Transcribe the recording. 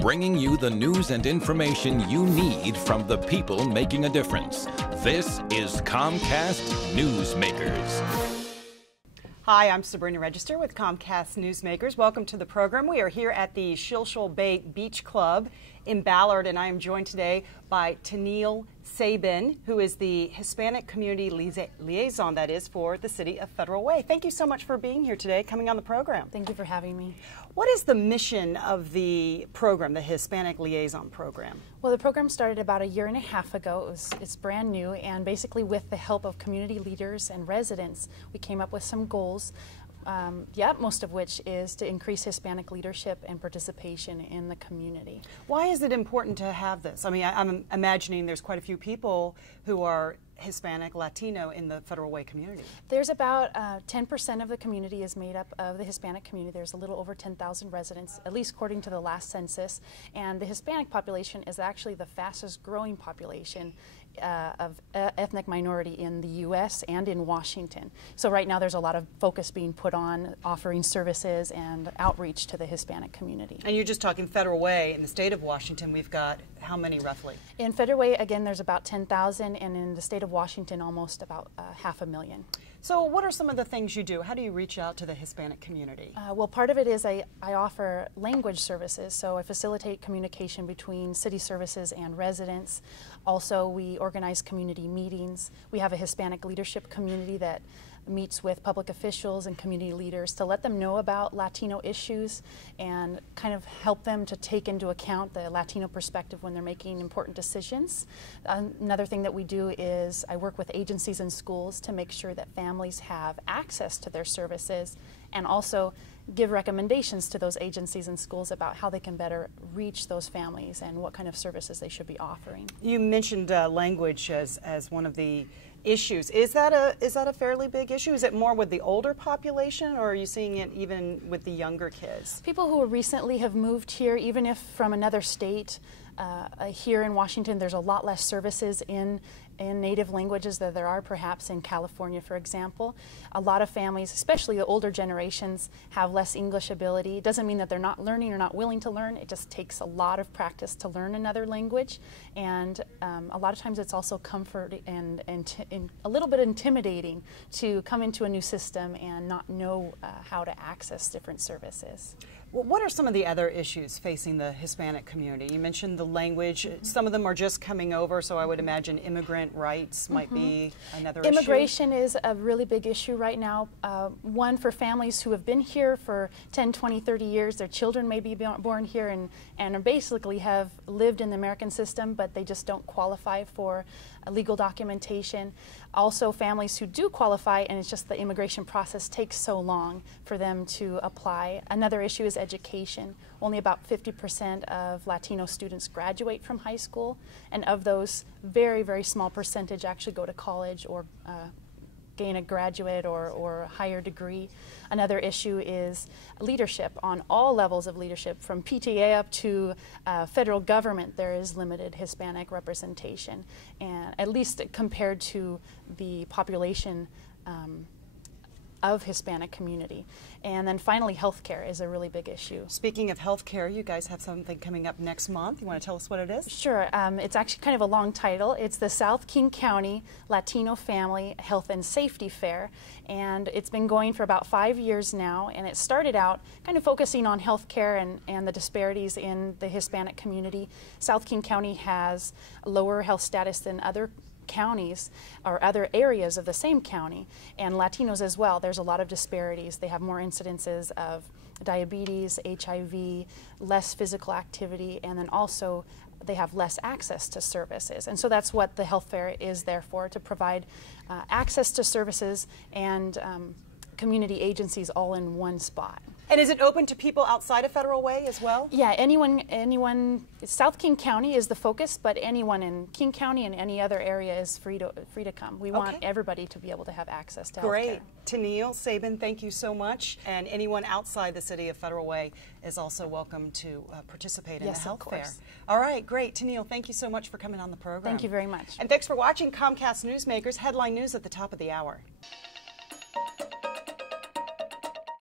bringing you the news and information you need from the people making a difference. This is Comcast Newsmakers. Hi, I'm Sabrina Register with Comcast Newsmakers. Welcome to the program. We are here at the Shilshole Bay Beach Club in Ballard, and I am joined today by Teniel Sabin, who is the Hispanic Community Liaison, that is, for the City of Federal Way. Thank you so much for being here today, coming on the program. Thank you for having me. What is the mission of the program, the Hispanic Liaison Program? Well, the program started about a year and a half ago. It's brand new, and basically with the help of community leaders and residents, we came up with some goals. Most of which is to increase Hispanic leadership and participation in the community. Why is it important to have this? I mean, I'm imagining there's quite a few people who are Hispanic, Latino in the Federal Way community. There's about 10% of the community is made up of the Hispanic community. There's a little over 10,000 residents, at least according to the last census. And the Hispanic population is actually the fastest growing population of ethnic minority in the U.S. and in Washington. So right now there's a lot of focus being put on offering services and outreach to the Hispanic community. And you're just talking Federal Way. In the state of Washington, we've got how many roughly? In Federal Way, again, there's about 10,000, and in the state of Washington, almost about 500,000. So what are some of the things you do? How do you reach out to the Hispanic community? Well, part of it is I offer language services, so I facilitate communication between city services and residents. Also, we organize community meetings. We have a Hispanic leadership community that meets with public officials and community leaders to let them know about Latino issues and kind of help them to take into account the Latino perspective when they're making important decisions. Another thing that we do is I work with agencies and schools to make sure that families have access to their services, and also give recommendations to those agencies and schools about how they can better reach those families and what kind of services they should be offering. You mentioned language as one of the issues. Is that a fairly big issue? Is it more with the older population, or are you seeing it even with the younger kids? People who recently have moved here, even if from another state, here in Washington there's a lot less services in native languages than there are perhaps in California, for example. A lot of families, especially the older generations, have less English ability. It doesn't mean that they're not learning or not willing to learn. It just takes a lot of practice to learn another language, and a lot of times it's also comfort and a little bit intimidating to come into a new system and not know how to access different services. Well, what are some of the other issues facing the Hispanic community? You mentioned the language. Some of them are just coming over, so I would imagine immigrant rights might be another issue. Immigration is a really big issue right now. One, for families who have been here for 10, 20, 30 years, their children may be born here and basically have lived in the American system, but they just don't qualify for legal documentation. Also, families who do qualify, and it's just the immigration process takes so long for them to apply. Another issue is education. Only about 50% of Latino students graduate from high school, and of those, very, very small percentage actually go to college or gain a graduate or higher degree. Another issue is leadership. On all levels of leadership, from PTA up to federal government, there is limited Hispanic representation, and at least compared to the population of Hispanic community. And then finally, healthcare is a really big issue. Speaking of healthcare, you guys have something coming up next month. You want to tell us what it is? Sure. It's actually kind of a long title. It's the South King County Latino Family Health and Safety Fair, and it's been going for about 5 years now, and it started out kind of focusing on healthcare and the disparities in the Hispanic community. South King County has lower health status than other counties or other areas of the same county, and Latinos as well. There's a lot of disparities. They have more incidences of diabetes, HIV, less physical activity, and then also they have less access to services. And so that's what the health fair is there for, to provide access to services and community agencies all in one spot. And is it open to people outside of Federal Way as well? Yeah, anyone. South King County is the focus, but anyone in King County and any other area is free to come. We want everybody to be able to have access to healthcare. Great. Teniel Sabin, thank you so much. And anyone outside the city of Federal Way is also welcome to participate in the health fair. All right, great. Teniel, thank you so much for coming on the program. Thank you very much. And thanks for watching Comcast Newsmakers, headline news at the top of the hour.